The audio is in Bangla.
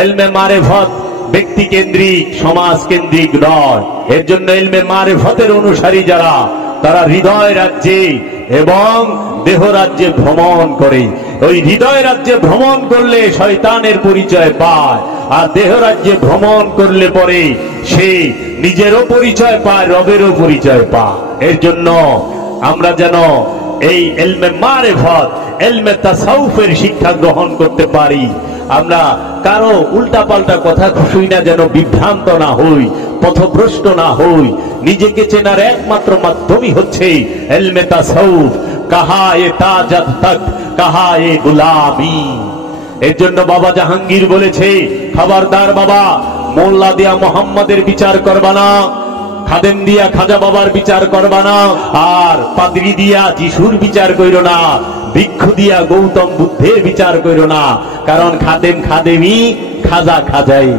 ইলমে মারিফত ব্যক্তি কেন্দ্রিক, সমাজ কেন্দ্রিক নয়। এর জন্য ইলমে মারিফতের অনুসারী যারা, তারা হৃদয় রাজ্যে এবং দেহ রাজ্যে ভ্রমণ করে। ওই হৃদয় রাজ্যে ভ্রমণ করলে শয়তানের পরিচয় পায়, আর দেহ রাজ্যে ভ্রমণ করলে পরে সে নিজেরও পরিচয় পায়, রবেরও পরিচয় পায়। এর জন্য আমরা যেন এই ইলমে মারিফত, ইলমে তাসাউফের শিক্ষা গ্রহণ করতে পারি। আমরা কারো উল্টা পাল্টা কথা শুই না, যেন বিভ্রান্ত না হই, পথভ্রষ্ট না হই। নিজেকে চেনার একমাত্র মাধ্যমই হচ্ছে ইলমে তাসাউফ। কাহা এ তাজাত তক, কাহা এ গুলামি। এর জন্য বাবা জাহাঙ্গীর বলেছে, খবরদার বাবা, মোল্লা দিয়া মোহাম্মদের বিচার করবা না, খাদেম দিয়া খাজা বাবার বিচার করবা না, আর পাদ্রী দিয়া যিশুর বিচার কইরো না, ভিক্ষু দিয়া গৌতম বুদ্ধের বিচার কইরো না। কারণ খাদেম খাদেমি, খাজা খাজাই।